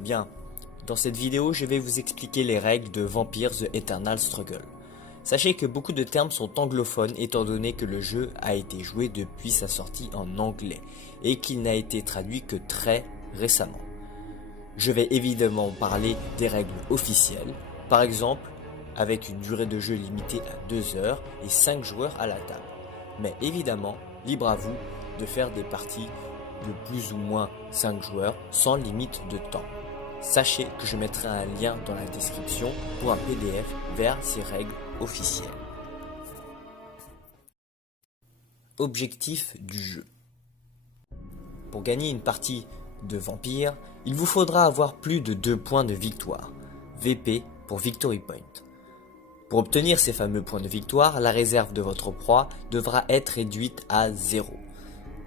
Bien, dans cette vidéo, je vais vous expliquer les règles de Vampire The Eternal Struggle. Sachez que beaucoup de termes sont anglophones étant donné que le jeu a été joué depuis sa sortie en anglais et qu'il n'a été traduit que très récemment. Je vais évidemment parler des règles officielles, par exemple avec une durée de jeu limitée à 2 heures et 5 joueurs à la table. Mais évidemment, libre à vous de faire des parties de plus ou moins 5 joueurs sans limite de temps. Sachez que je mettrai un lien dans la description pour un PDF vers ces règles officielles. Objectif du jeu. Pour gagner une partie de Vampire, il vous faudra avoir plus de 2 points de victoire, VP pour Victory Point. Pour obtenir ces fameux points de victoire, la réserve de votre proie devra être réduite à 0.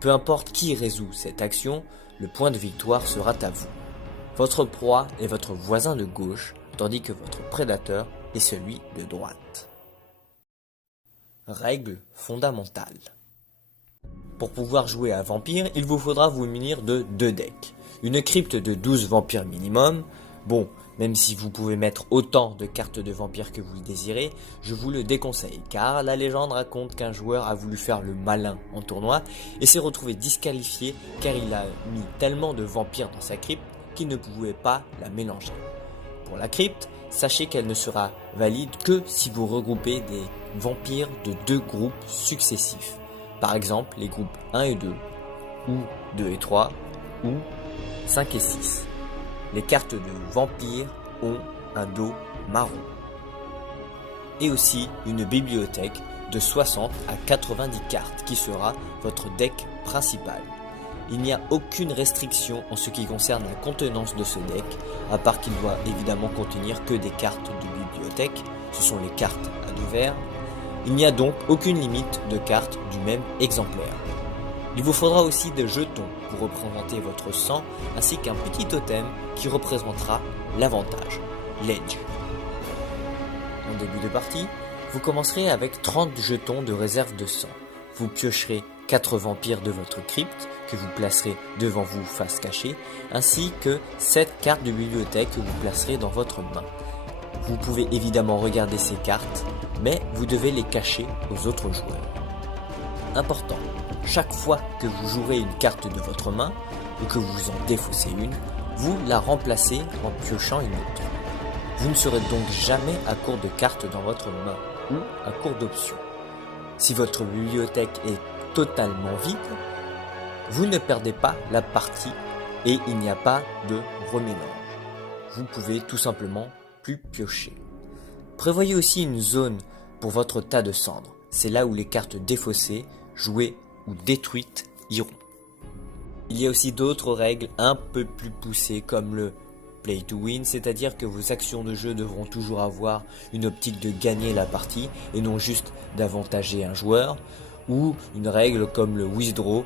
Peu importe qui résout cette action, le point de victoire sera à vous. Votre proie est votre voisin de gauche, tandis que votre prédateur est celui de droite. Règle fondamentale. Pour pouvoir jouer à Vampire, il vous faudra vous munir de 2 decks. Une crypte de 12 vampires minimum. Bon, même si vous pouvez mettre autant de cartes de vampires que vous le désirez, je vous le déconseille, car la légende raconte qu'un joueur a voulu faire le malin en tournoi et s'est retrouvé disqualifié car il a mis tellement de vampires dans sa crypte qu'il ne pouvait pas la mélanger. Pour la crypte, sachez qu'elle ne sera valide que si vous regroupez des vampires de 2 groupes successifs. Par exemple, les groupes 1 et 2, ou 2 et 3, ou 5 et 6. Les cartes de vampires ont un dos marron. Et aussi une bibliothèque de 60 à 90 cartes qui sera votre deck principal. Il n'y a aucune restriction en ce qui concerne la contenance de ce deck, à part qu'il doit évidemment contenir que des cartes de bibliothèque, ce sont les cartes à 2 verres. Il n'y a donc aucune limite de cartes du même exemplaire. Il vous faudra aussi des jetons pour représenter votre sang, ainsi qu'un petit totem qui représentera l'avantage, l'edge. En début de partie, vous commencerez avec 30 jetons de réserve de sang. Vous piocherez 4 vampires de votre crypte que vous placerez devant vous face cachée, ainsi que 7 cartes de bibliothèque que vous placerez dans votre main. Vous pouvez évidemment regarder ces cartes, mais vous devez les cacher aux autres joueurs. Important, chaque fois que vous jouerez une carte de votre main, ou que vous en défaussez une, vous la remplacez en piochant une autre. Vous ne serez donc jamais à court de cartes dans votre main, ou à court d'options. Si votre bibliothèque est totalement vide, vous ne perdez pas la partie et il n'y a pas de remélange. Vous pouvez tout simplement plus piocher. Prévoyez aussi une zone pour votre tas de cendres. C'est là où les cartes défaussées, jouées ou détruites iront. Il y a aussi d'autres règles un peu plus poussées comme le play to win, c'est-à-dire que vos actions de jeu devront toujours avoir une optique de gagner la partie et non juste d'avantager un joueur, ou une règle comme le withdraw,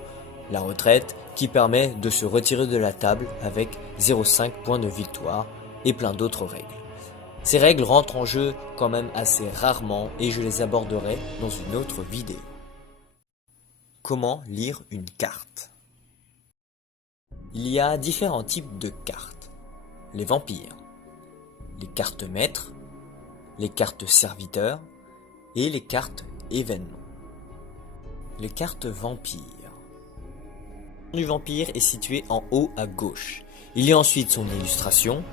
la retraite, qui permet de se retirer de la table avec 0,5 points de victoire et plein d'autres règles. Ces règles rentrent en jeu quand même assez rarement et je les aborderai dans une autre vidéo. Comment lire une carte? Il y a différents types de cartes. Les vampires, les cartes maîtres, les cartes serviteurs et les cartes événements. Les cartes vampires. Le nom du vampire est situé en haut à gauche. Il y a ensuite son illustration.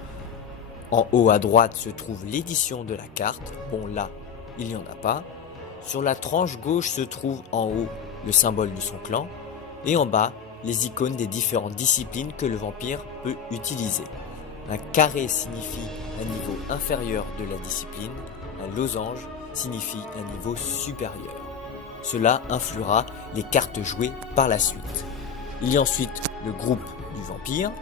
En haut à droite se trouve l'édition de la carte. Bon là, il n'y en a pas. Sur la tranche gauche se trouve en haut le symbole de son clan. Et en bas, les icônes des différentes disciplines que le vampire peut utiliser. Un carré signifie un niveau inférieur de la discipline. Un losange signifie un niveau supérieur. Cela influera les cartes jouées par la suite. Il y a ensuite le groupe du vampire.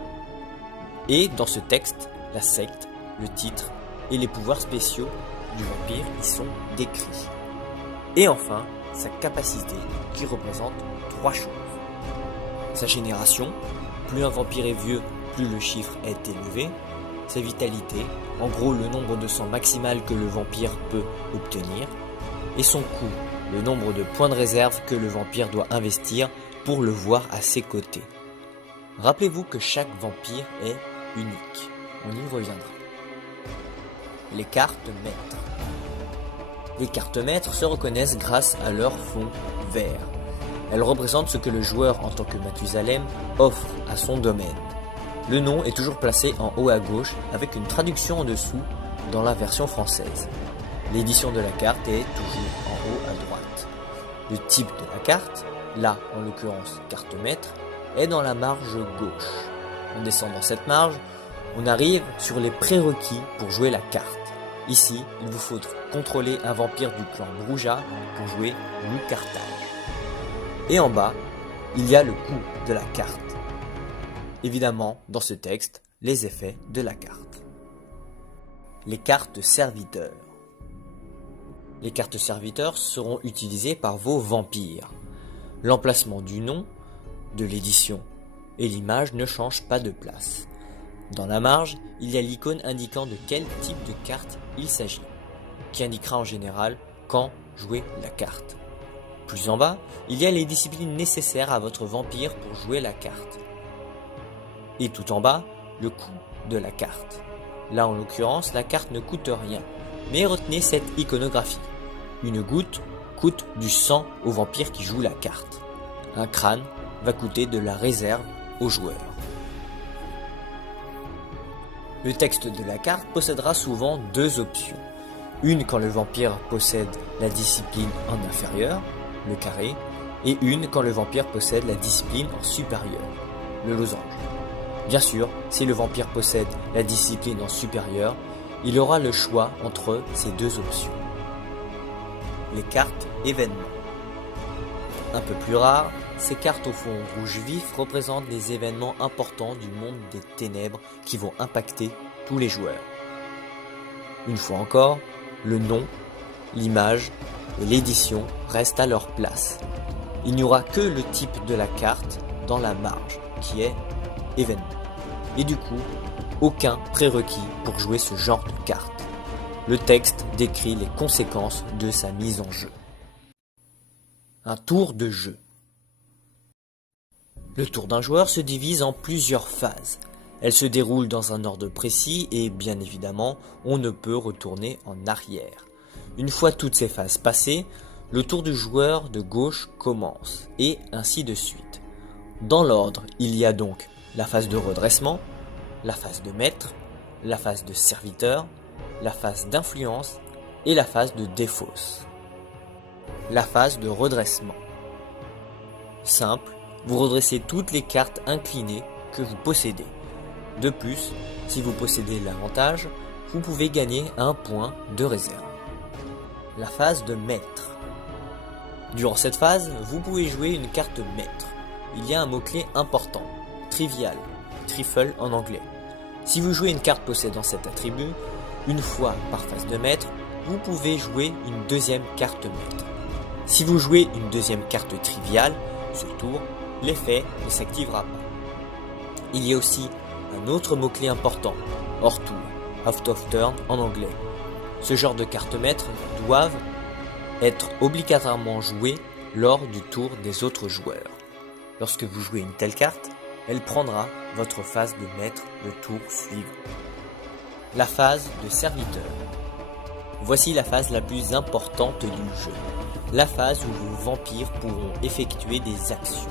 Et dans ce texte, la secte, le titre et les pouvoirs spéciaux du vampire y sont décrits. Et enfin, sa capacité qui représente 3 choses. Sa génération, plus un vampire est vieux, plus le chiffre est élevé. Sa vitalité, en gros le nombre de sang maximal que le vampire peut obtenir. Et son coût, le nombre de points de réserve que le vampire doit investir pour le voir à ses côtés. Rappelez-vous que chaque vampire est unique. on y reviendra. Les cartes maîtres. Les cartes maîtres se reconnaissent grâce à leur fond vert. Elles représentent ce que le joueur en tant que Mathusalem offre à son domaine. Le nom est toujours placé en haut à gauche avec une traduction en dessous dans la version française. L'édition de la carte est toujours en haut à droite. Le type de la carte, là en l'occurrence carte maître, est dans la marge gauche. En descendant cette marge, on arrive sur les prérequis pour jouer la carte. Ici, il vous faut contrôler un vampire du clan Brouja pour jouer Loup Carthage. Et en bas, il y a le coût de la carte. Évidemment, dans ce texte, les effets de la carte. Les cartes serviteurs. Les cartes serviteurs seront utilisées par vos vampires. L'emplacement du nom, de l'édition et l'image ne changent pas de place. Dans la marge, il y a l'icône indiquant de quel type de carte il s'agit, qui indiquera en général quand jouer la carte. Plus en bas, il y a les disciplines nécessaires à votre vampire pour jouer la carte. Et tout en bas, le coût de la carte. Là en l'occurrence, la carte ne coûte rien, mais retenez cette iconographie. Une goutte coûte du sang au vampire qui joue la carte. Un crâne va coûter de la réserve au joueur. Le texte de la carte possédera souvent deux options. Une quand le vampire possède la discipline en inférieur, le carré, et une quand le vampire possède la discipline en supérieur, le losange. Bien sûr, si le vampire possède la discipline en supérieur, il aura le choix entre ces deux options. Les cartes événements. Un peu plus rares, ces cartes au fond rouge vif représentent des événements importants du monde des ténèbres qui vont impacter tous les joueurs. Une fois encore, le nom, l'image et l'édition restent à leur place. Il n'y aura que le type de la carte dans la marge, qui est événement. Et du coup, aucun prérequis pour jouer ce genre de carte. Le texte décrit les conséquences de sa mise en jeu. Un tour de jeu. Le tour d'un joueur se divise en plusieurs phases. Elle se déroule dans un ordre précis et bien évidemment, on ne peut retourner en arrière. Une fois toutes ces phases passées, le tour du joueur de gauche commence et ainsi de suite. Dans l'ordre, il y a donc la phase de redressement, la phase de maître, la phase de serviteur, la phase d'influence et la phase de défausse. La phase de redressement. Simple, vous redressez toutes les cartes inclinées que vous possédez. De plus, si vous possédez l'avantage, vous pouvez gagner un point de réserve. La phase de maître. Durant cette phase, vous pouvez jouer une carte maître. Il y a un mot-clé important, trivial, trifle en anglais. Si vous jouez une carte possédant cet attribut, une fois par phase de maître, vous pouvez jouer une deuxième carte maître. Si vous jouez une deuxième carte triviale sur tour, l'effet ne s'activera pas. Il y a aussi un autre mot-clé important, hors tour, out of turn en anglais. Ce genre de cartes maîtres doivent être obligatoirement jouées lors du tour des autres joueurs. Lorsque vous jouez une telle carte, elle prendra votre phase de maître le tour suivant. La phase de serviteur. Voici la phase la plus importante du jeu. La phase où vos vampires pourront effectuer des actions.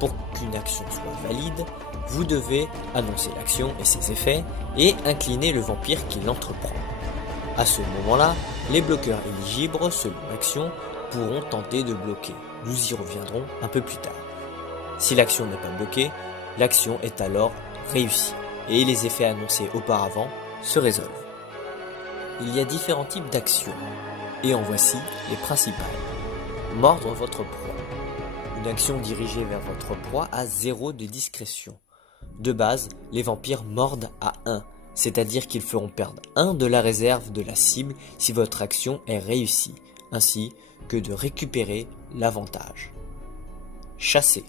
Pour qu'une action soit valide, vous devez annoncer l'action et ses effets et incliner le vampire qui l'entreprend. À ce moment-là, les bloqueurs éligibles selon l'action pourront tenter de bloquer. Nous y reviendrons un peu plus tard. Si l'action n'est pas bloquée, l'action est alors réussie et les effets annoncés auparavant se résolvent. Il y a différents types d'actions et en voici les principales. Mordre votre proie. Une action dirigée vers votre proie a 0 de discrétion. De base, les vampires mordent à 1, c'est-à-dire qu'ils feront perdre 1 de la réserve de la cible si votre action est réussie, ainsi que de récupérer l'avantage. Chasser.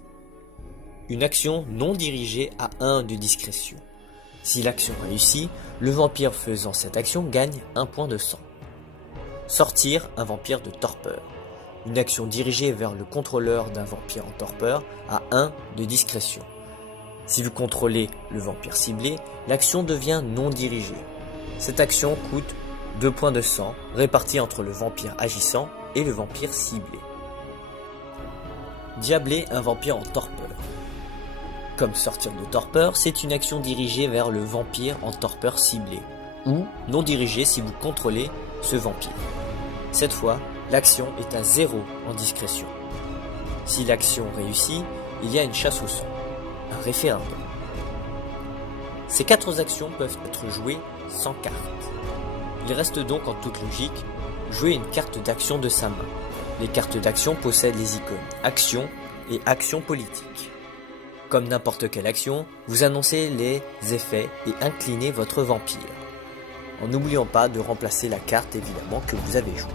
Une action non dirigée à 1 de discrétion. Si l'action réussit, le vampire faisant cette action gagne 1 point de sang. Sortir un vampire de torpeur. Une action dirigée vers le contrôleur d'un vampire en torpeur a 1 de discrétion. Si vous contrôlez le vampire ciblé, l'action devient non dirigée. Cette action coûte 2 points de sang répartis entre le vampire agissant et le vampire ciblé. Diabler un vampire en torpeur. Comme sortir de torpeur, c'est une action dirigée vers le vampire en torpeur ciblé, ou non dirigée si vous contrôlez ce vampire. Cette fois, l'action est à 0 en discrétion. Si l'action réussit, il y a une chasse au sang, un référendum. Ces 4 actions peuvent être jouées sans carte. Il reste donc en toute logique jouer une carte d'action de sa main. Les cartes d'action possèdent les icônes action et action politique. Comme n'importe quelle action, vous annoncez les effets et inclinez votre vampire, en n'oubliant pas de remplacer la carte évidemment que vous avez jouée.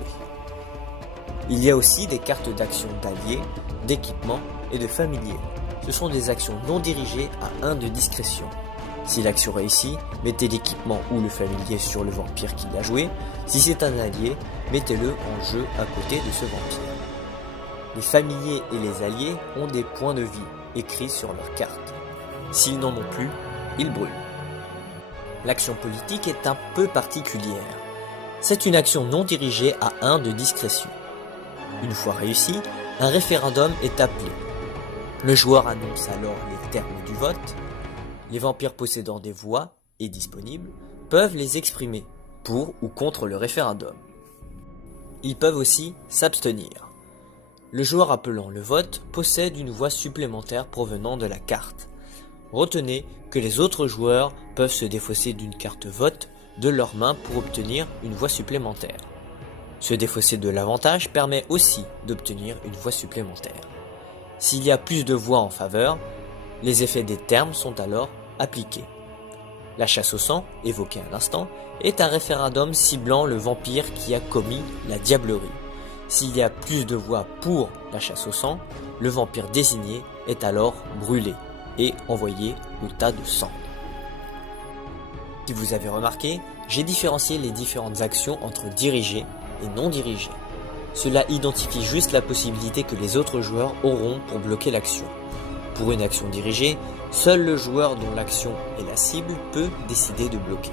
Il y a aussi des cartes d'action d'alliés, d'équipement et de familiers. Ce sont des actions non dirigées à 1 de discrétion. Si l'action réussit, mettez l'équipement ou le familier sur le vampire qui l'a joué. Si c'est un allié, mettez-le en jeu à côté de ce vampire. Les familiers et les alliés ont des points de vie écrits sur leur carte. S'ils n'en ont plus, ils brûlent. L'action politique est un peu particulière. C'est une action non dirigée à 1 de discrétion. Une fois réussi, un référendum est appelé. Le joueur annonce alors les termes du vote. Les vampires possédant des voix et disponibles peuvent les exprimer pour ou contre le référendum. Ils peuvent aussi s'abstenir. Le joueur appelant le vote possède une voix supplémentaire provenant de la carte. Retenez que les autres joueurs peuvent se défausser d'une carte vote de leur main pour obtenir une voix supplémentaire. Se défausser de l'avantage permet aussi d'obtenir une voix supplémentaire. S'il y a plus de voix en faveur, les effets des termes sont alors appliqués. La chasse au sang, évoquée à l'instant, est un référendum ciblant le vampire qui a commis la diablerie. S'il y a plus de voix pour la chasse au sang, le vampire désigné est alors brûlé et envoyé au tas de cendres. Si vous avez remarqué, j'ai différencié les différentes actions entre dirigées et non dirigées. Cela identifie juste la possibilité que les autres joueurs auront pour bloquer l'action. Pour une action dirigée, seul le joueur dont l'action est la cible peut décider de bloquer.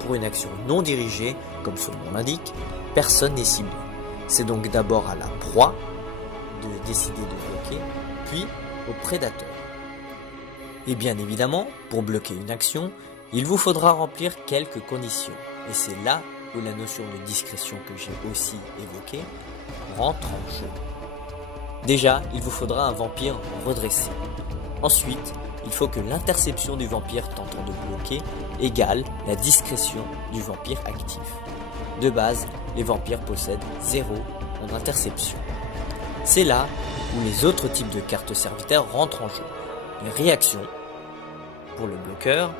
Pour une action non dirigée, comme son nom l'indique, personne n'est ciblé. C'est donc d'abord à la proie de décider de bloquer, puis au prédateur. Et bien évidemment, pour bloquer une action, il vous faudra remplir quelques conditions. Et c'est là où la notion de discrétion que j'ai aussi évoquée rentre en jeu. Déjà, il vous faudra un vampire redressé. Ensuite, il faut que l'interception du vampire tentant de bloquer égale la discrétion du vampire actif. De base, les vampires possèdent 0 en interception. C'est là où les autres types de cartes serviteurs rentrent en jeu. Les réactions, pour le bloqueur,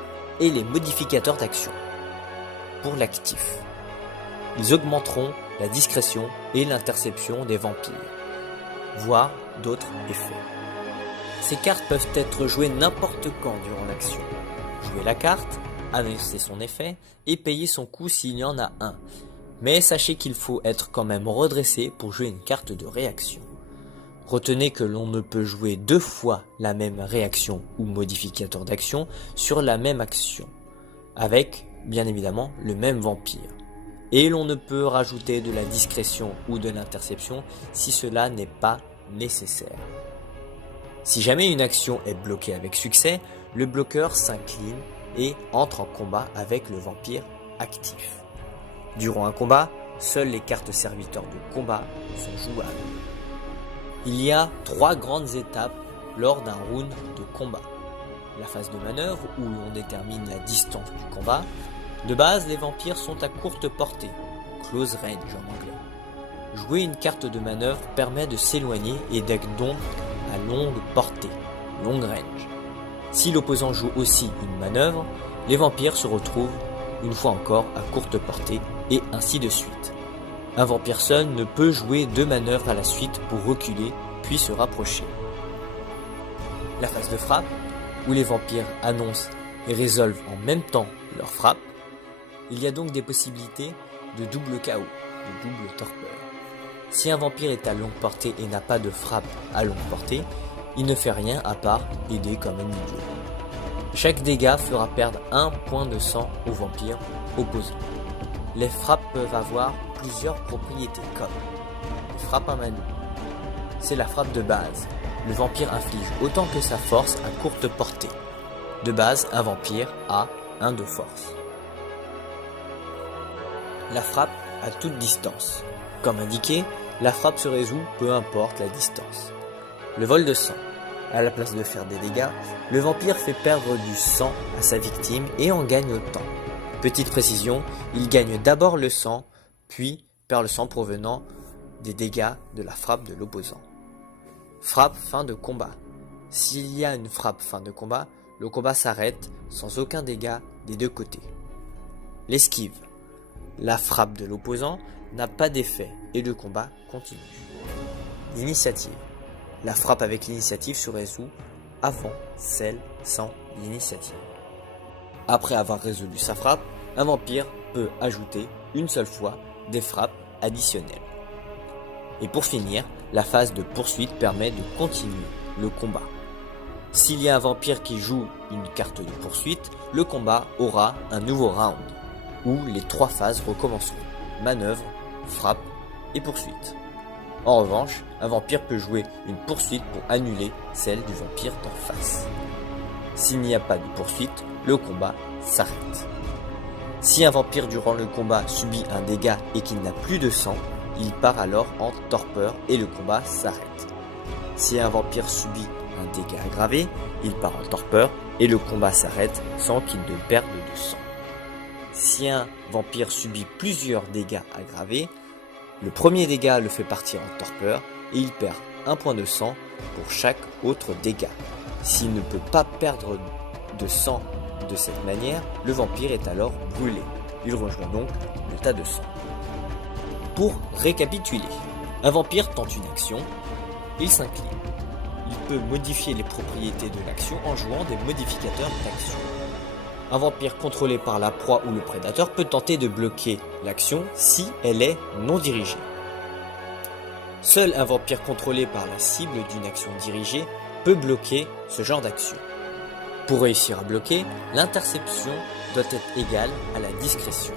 et les modificateurs d'action, pour l'actif. Ils augmenteront la discrétion et l'interception des vampires, voire d'autres effets. Ces cartes peuvent être jouées n'importe quand durant l'action. Jouer la carte, annoncer son effet et payer son coût s'il y en a un. Mais sachez qu'il faut être quand même redressé pour jouer une carte de réaction. Retenez que l'on ne peut jouer 2 fois la même réaction ou modificateur d'action sur la même action, avec bien évidemment le même vampire. Et l'on ne peut rajouter de la discrétion ou de l'interception si cela n'est pas nécessaire. Si jamais une action est bloquée avec succès, le bloqueur s'incline et entre en combat avec le vampire actif. Durant un combat, seules les cartes serviteurs de combat sont jouables. Il y a 3 grandes étapes lors d'un round de combat. La phase de manœuvre où l'on détermine la distance du combat. De base, les vampires sont à courte portée, close range en anglais. Jouer une carte de manœuvre permet de s'éloigner et d'être donc à longue portée, long range. Si l'opposant joue aussi une manœuvre, les vampires se retrouvent une fois encore à courte portée et ainsi de suite. Un vampire seul ne peut jouer 2 manœuvres à la suite pour reculer puis se rapprocher. La phase de frappe, où les vampires annoncent et résolvent en même temps leur frappe. Il y a donc des possibilités de double KO, de double torpeur. Si un vampire est à longue portée et n'a pas de frappe à longue portée, il ne fait rien à part aider comme un idiot. Chaque dégât fera perdre 1 point de sang au vampire opposant. Les frappes peuvent avoir plusieurs propriétés comme les frappes à mano. C'est la frappe de base. Le vampire inflige autant que sa force à courte portée. De base, un vampire a 1 de force. La frappe à toute distance. Comme indiqué, la frappe se résout peu importe la distance. Le vol de sang. À la place de faire des dégâts, le vampire fait perdre du sang à sa victime et en gagne autant. Petite précision, il gagne d'abord le sang, puis perd le sang provenant des dégâts de la frappe de l'opposant. Frappe fin de combat. S'il y a une frappe fin de combat, le combat s'arrête sans aucun dégât des deux côtés. L'esquive. La frappe de l'opposant n'a pas d'effet et le combat continue. L'initiative. La frappe avec l'initiative se résout avant celle sans l'initiative. Après avoir résolu sa frappe, un vampire peut ajouter une seule fois des frappes additionnelles. Et pour finir, la phase de poursuite permet de continuer le combat. S'il y a un vampire qui joue une carte de poursuite, le combat aura un nouveau round, où les 3 phases recommenceront. Manœuvre, frappe et poursuite. En revanche, un vampire peut jouer une poursuite pour annuler celle du vampire d'en face. S'il n'y a pas de poursuite, le combat s'arrête. Si un vampire durant le combat subit un dégât et qu'il n'a plus de sang, il part alors en torpeur et le combat s'arrête. Si un vampire subit un dégât aggravé, il part en torpeur et le combat s'arrête sans qu'il ne perde de sang. Si un vampire subit plusieurs dégâts aggravés, le premier dégât le fait partir en torpeur et il perd 1 point de sang pour chaque autre dégât. S'il ne peut pas perdre de sang de cette manière, le vampire est alors brûlé. Il rejoint donc le tas de sang. Pour récapituler, un vampire tente une action, il s'incline. Il peut modifier les propriétés de l'action en jouant des modificateurs d'action. Un vampire contrôlé par la proie ou le prédateur peut tenter de bloquer l'action si elle est non dirigée. Seul un vampire contrôlé par la cible d'une action dirigée peut bloquer ce genre d'action. Pour réussir à bloquer, l'interception doit être égale à la discrétion.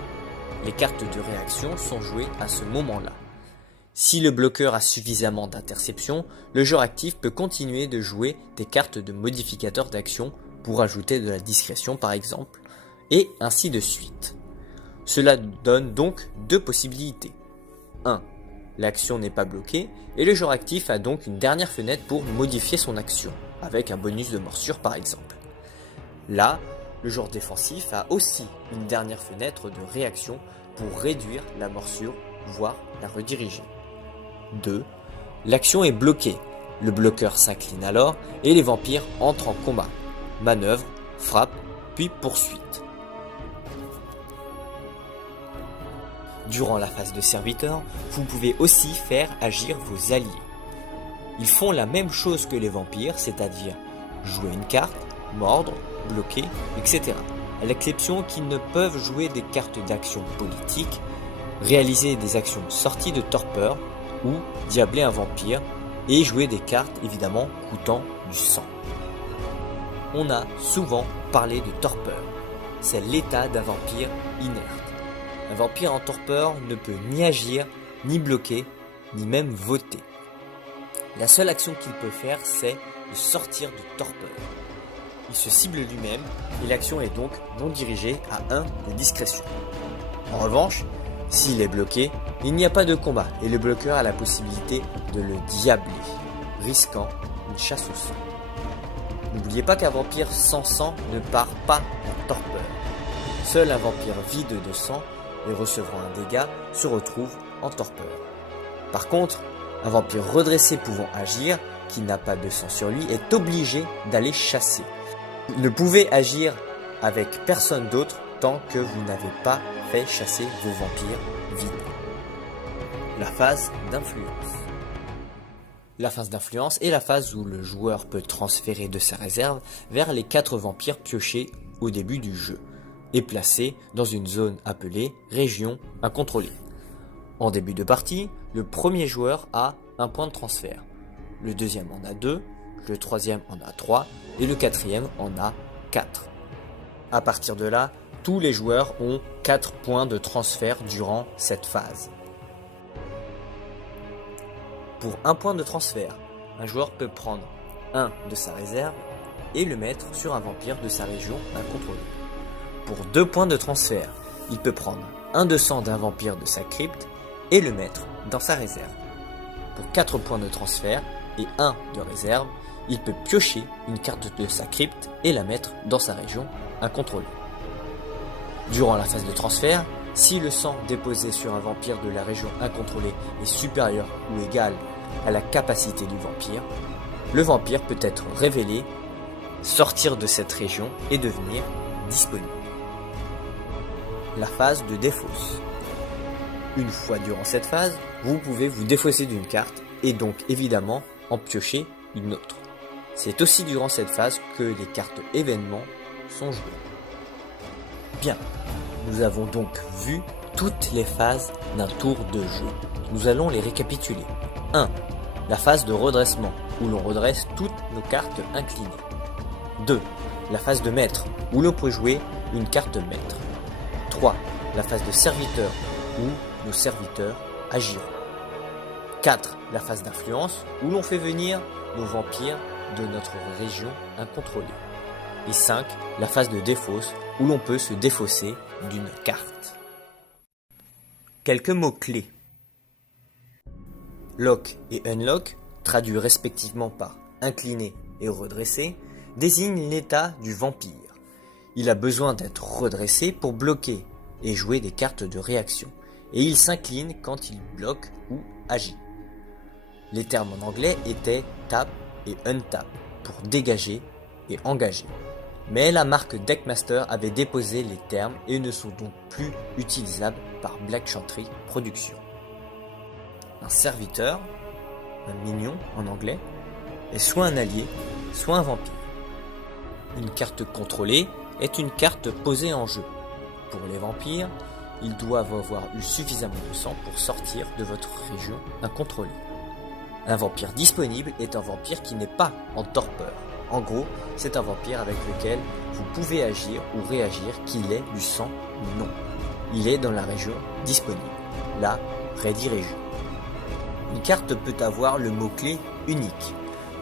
Les cartes de réaction sont jouées à ce moment-là. Si le bloqueur a suffisamment d'interception, le joueur actif peut continuer de jouer des cartes de modificateurs d'action pour ajouter de la discrétion par exemple, et ainsi de suite. Cela donne donc 2 possibilités. 1. L'action n'est pas bloquée, et le joueur actif a donc une dernière fenêtre pour modifier son action, avec un bonus de morsure par exemple. Là, le joueur défensif a aussi une dernière fenêtre de réaction pour réduire la morsure, voire la rediriger. 2. L'action est bloquée, le bloqueur s'incline alors et les vampires entrent en combat. Manœuvre, frappe, puis poursuite. Durant la phase de serviteur, vous pouvez aussi faire agir vos alliés. Ils font la même chose que les vampires, c'est-à-dire jouer une carte, mordre, bloquer, etc. À l'exception qu'ils ne peuvent jouer des cartes d'action politique, réaliser des actions sorties de torpeur ou diabler un vampire et jouer des cartes évidemment coûtant du sang. On a souvent parlé de torpeur. C'est l'état d'un vampire inerte. Un vampire en torpeur ne peut ni agir, ni bloquer, ni même voter. La seule action qu'il peut faire, c'est de sortir de torpeur. Il se cible lui-même et l'action est donc non dirigée à 1 de discrétion. En revanche, s'il est bloqué, il n'y a pas de combat et le bloqueur a la possibilité de le diabler, risquant une chasse au sang. N'oubliez pas qu'un vampire sans sang ne part pas en torpeur. Seul un vampire vide de sang et recevant un dégât se retrouve en torpeur. Par contre, un vampire redressé pouvant agir, qui n'a pas de sang sur lui, est obligé d'aller chasser. Vous ne pouvez agir avec personne d'autre tant que vous n'avez pas fait chasser vos vampires vides. La phase d'influence. La phase d'influence est la phase où le joueur peut transférer de sa réserve vers les 4 vampires piochés au début du jeu et placés dans une zone appelée région à contrôler. En début de partie, le premier joueur a 1 point de transfert, le deuxième en a 2, le troisième en a 3 et le quatrième en a 4. À partir de là, tous les joueurs ont 4 points de transfert durant cette phase. Pour un point de transfert, un joueur peut prendre un de sa réserve et le mettre sur un vampire de sa région incontrôlée. Pour 2 points de transfert, il peut prendre un de sang d'un vampire de sa crypte et le mettre dans sa réserve. Pour 4 points de transfert et 1 de réserve, il peut piocher une carte de sa crypte et la mettre dans sa région incontrôlée. Durant la phase de transfert, si le sang déposé sur un vampire de la région incontrôlée est supérieur ou égal à la capacité du vampire, le vampire peut être révélé, sortir de cette région et devenir disponible. La phase de défausse. Une fois durant cette phase, vous pouvez vous défausser d'une carte et donc évidemment en piocher une autre. C'est aussi durant cette phase que les cartes événements sont jouées. Bien, nous avons donc vu toutes les phases d'un tour de jeu. Nous allons les récapituler. 1. La phase de redressement, où l'on redresse toutes nos cartes inclinées. 2. La phase de maître, où l'on peut jouer une carte maître. 3. La phase de serviteur, où nos serviteurs agiront. 4. La phase d'influence, où l'on fait venir nos vampires de notre région incontrôlée. Et 5. La phase de défausse, où l'on peut se défausser d'une carte. Quelques mots-clés. Lock et unlock, traduits respectivement par incliné et redressé, désignent l'état du vampire. Il a besoin d'être redressé pour bloquer et jouer des cartes de réaction, et il s'incline quand il bloque ou agit. Les termes en anglais étaient tap et untap pour dégager et engager. Mais la marque Deckmaster avait déposé les termes et ne sont donc plus utilisables par Black Chantry Productions. Un serviteur, un minion en anglais, est soit un allié, soit un vampire. Une carte contrôlée est une carte posée en jeu. Pour les vampires, ils doivent avoir eu suffisamment de sang pour sortir de votre région incontrôlée. Un vampire disponible est un vampire qui n'est pas en torpeur. En gros, c'est un vampire avec lequel vous pouvez agir ou réagir, qu'il ait du sang ou non. Il est dans la région disponible, la Ready Region. Une carte peut avoir le mot-clé unique.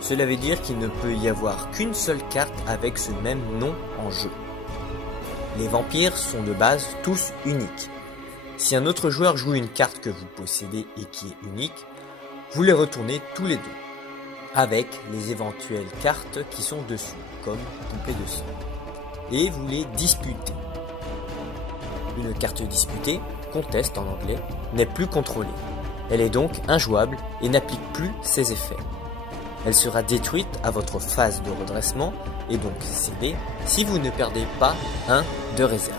Cela veut dire qu'il ne peut y avoir qu'une seule carte avec ce même nom en jeu. Les vampires sont de base tous uniques. Si un autre joueur joue une carte que vous possédez et qui est unique, vous les retournez tous les deux, avec les éventuelles cartes qui sont dessus, comme poupée de sang, et vous les disputez. Une carte disputée, contest en anglais, n'est plus contrôlée. Elle est donc injouable et n'applique plus ses effets. Elle sera détruite à votre phase de redressement et donc cédée si vous ne perdez pas un de réserve.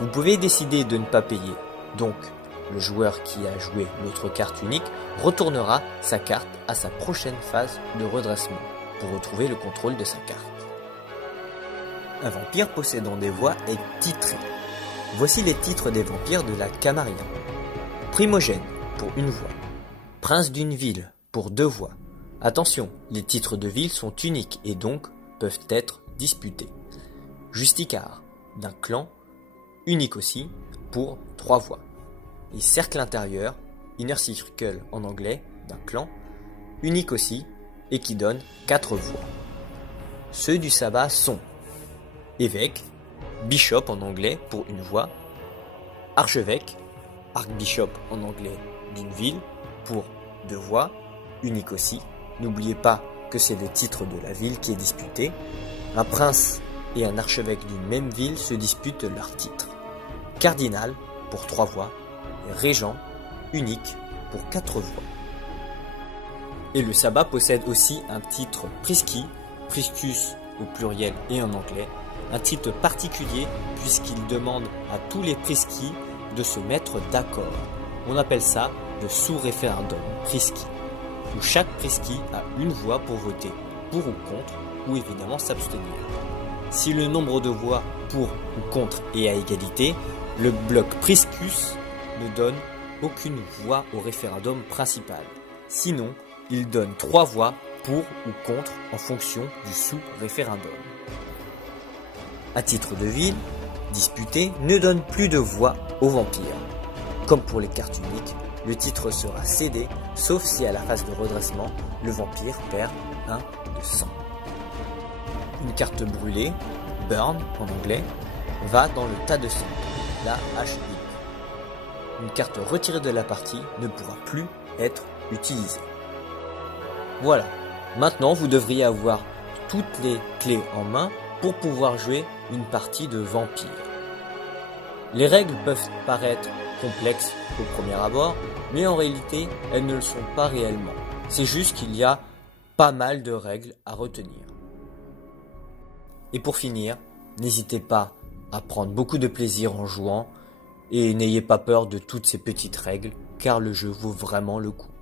Vous pouvez décider de ne pas payer, donc le joueur qui a joué l'autre carte unique retournera sa carte à sa prochaine phase de redressement pour retrouver le contrôle de sa carte. Un vampire possédant des voix est titré. Voici les titres des vampires de la Camarilla. Primogène pour une voix. Prince d'une ville pour 2 voix. Attention, les titres de ville sont uniques et donc peuvent être disputés. Justicard d'un clan, unique aussi, pour 3 voix. Et cercle intérieur, Inner Circle en anglais, d'un clan, unique aussi, et qui donne 4 voix. Ceux du sabbat sont évêque, bishop en anglais pour une voix, archevêque, archbishop en anglais d'une ville pour 2 voix, unique aussi. N'oubliez pas que c'est le titre de la ville qui est disputé. Un prince et un archevêque d'une même ville se disputent leur titre. Cardinal pour 3 voix et régent unique pour 4 voix. Et le sabbat possède aussi un titre prisci, priscus au pluriel et en anglais, un titre particulier puisqu'il demande à tous les prisci de se mettre d'accord. On appelle ça le sous-référendum prisci, où chaque prisci a une voix pour voter pour ou contre, ou évidemment s'abstenir. Si le nombre de voix pour ou contre est à égalité, le bloc priscus ne donne aucune voix au référendum principal. Sinon, il donne 3 voix pour ou contre en fonction du sous-référendum. À titre de ville, disputé ne donne plus de voix aux vampires. Comme pour les cartes uniques, le titre sera cédé, sauf si à la phase de redressement, le vampire perd 1 de sang. Une carte brûlée, burn en anglais, va dans le tas de sang, la HI. Une carte retirée de la partie ne pourra plus être utilisée. Voilà, maintenant vous devriez avoir toutes les clés en main pour pouvoir jouer une partie de vampire. Les règles peuvent paraître complexes au premier abord, mais en réalité, elles ne le sont pas réellement. C'est juste qu'il y a pas mal de règles à retenir. Et pour finir, n'hésitez pas à prendre beaucoup de plaisir en jouant et n'ayez pas peur de toutes ces petites règles, car le jeu vaut vraiment le coup.